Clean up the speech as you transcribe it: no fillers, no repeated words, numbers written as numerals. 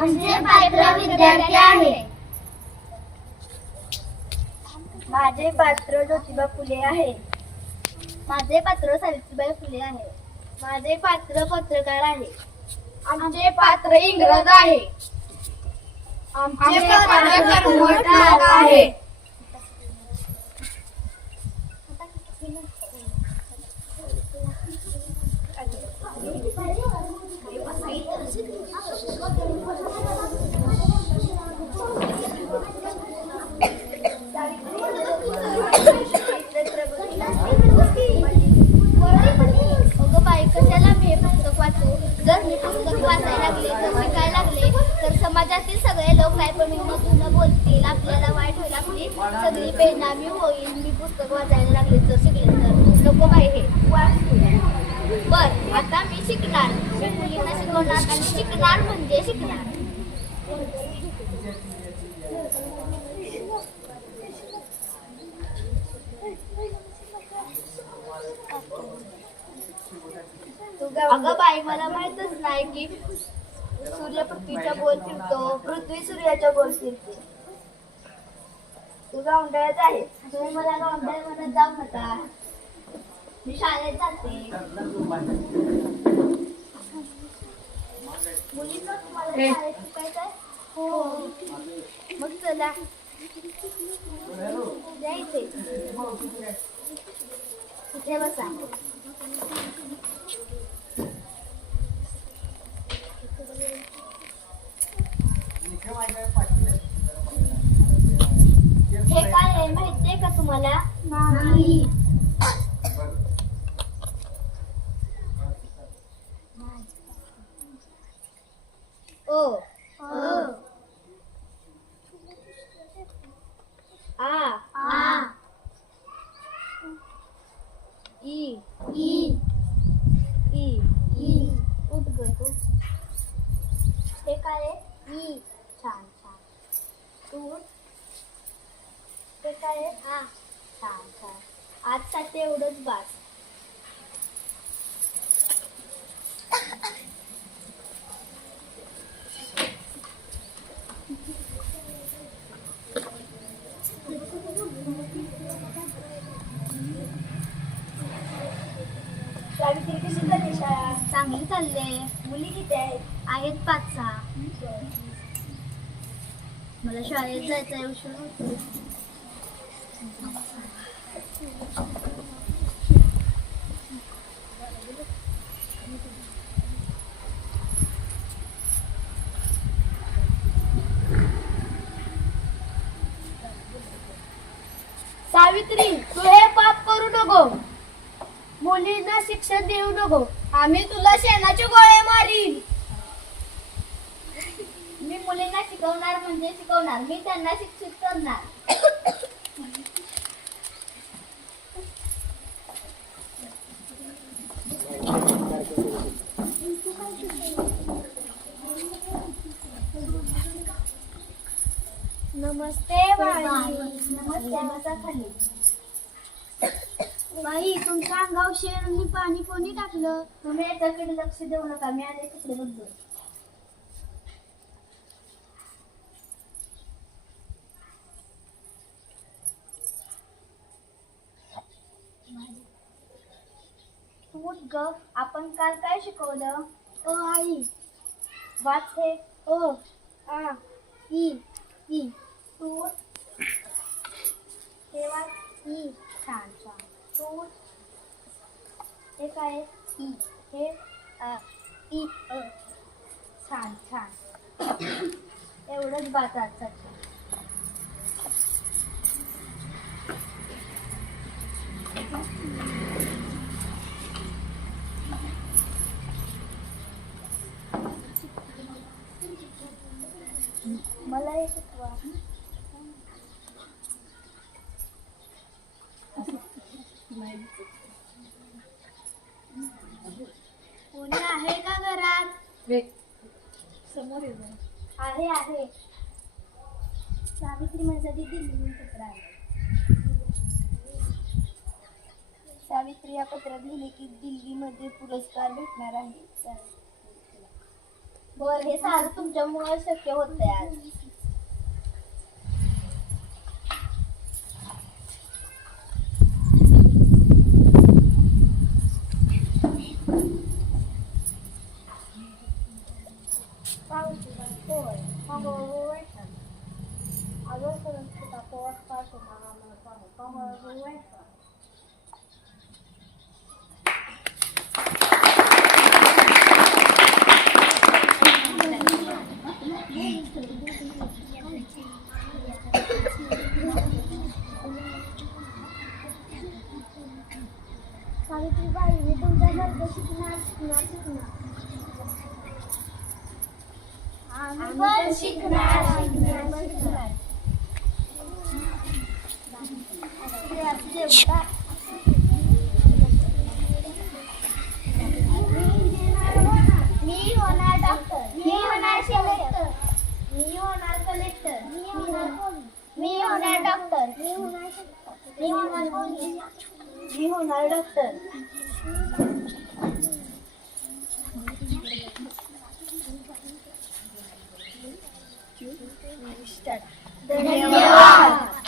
आमचे पात्र विद्यार्थी आहे. माझे पात्र ज्योतिबा फुले आहे. माझे पात्र सावित्रीबाई फुले आहे. माझे पात्र पत्रकार आहे. आमचे पात्र इंग्रज आहे. आमचे पात्र कर्मठार आहे. अगं बाई, कशाला मी हे पुस्तक वाचू? जर मी पुस्तक वाचायला लागले तर शिकायला लागले तर समाजातील सगळे लोक काय पण मधून बोलतील, आपल्याला वाईट होईल, आपली सगळी बेनामी होईल. मी पुस्तक वाचायला लागले तर शिकले तर नको बाई हे वाचू. बर, आता मी शिकणार. मी मुलींना शिकवणार आणि शिकणार म्हणजे शिकणार. अगं बाई, मला माहितच नाही की सूर्य पृथ्वीच्या गोल फिरतो, पृथ्वी सूर्याच्या गोल फिरते. तू गावंढळत आहे. तुम्ही मला गावंढळ म्हणत जाऊ नका. मी शाळेत जाते. मुलींना तुम्हाला शाळेत शिकायचं आहे? हो. मग चला या इथे. इथे बसा. हे काय आहे माहितीये का तुम्हाला? नाही. ओ आ ई ई ई ई उठ ग तू. हे काय आहे? ई. छान छान. तू उठ. हे काय आहे? आ. छान छान. आजसाठी एवढंच बास. सावित्री, कशी चालली शाळा? चांगली चालले. मुली किती आहेत? आहेत 5-6. मला शाळेत जायचं आहे, उशीर होतो. सावित्री, तू हे पाप करू नको. मुलींना शिक्षण देऊ नको. आम्ही तुला शेणाचे गोळे मारील. मी मुलींना शिकवणार म्हणजे शिकवणार. मी त्यांना शिक्षित करणार. नमस्ते बाई. नमस्ते. बसा खाली. बाई, तुमच्या अंगावर शेण आणि पाणी कोणी टाकलं? तुम्ही याच्याकडे लक्ष देऊ नका. मी आले कपडे बदलून. तू ग. आपण काल काय शिकवलं? ओ आई. वाच हे. ओ आ ई ई. तू हे वाच. ई. छान छान. तू हे काय? ई. हे आ ई अ. छान छान. एवढंच बात आजसाठी. मला हे शिकवा. कोणी आहे का घरात? समोर येऊ. आहे. सावित्री, माझ्यासाठी दिल्लीहून पत्र आले. सावित्री, या पत्रात लिहिले की दिल्लीमध्ये पुरस्कार भेटणार आहे. बर हे सारं तुमच्यामुळे शक्य होतंय आज. सावित्रीबाई, मी तुमच्यासारखं शिकणार. आम्ही पण शिकणार. मी होणार डॉक्टर. मी होणार कलेक्टर. मी होणार कलेक्टर. मी होणार डॉक्टर. मी होणार डॉक्टर. धन्यवाद.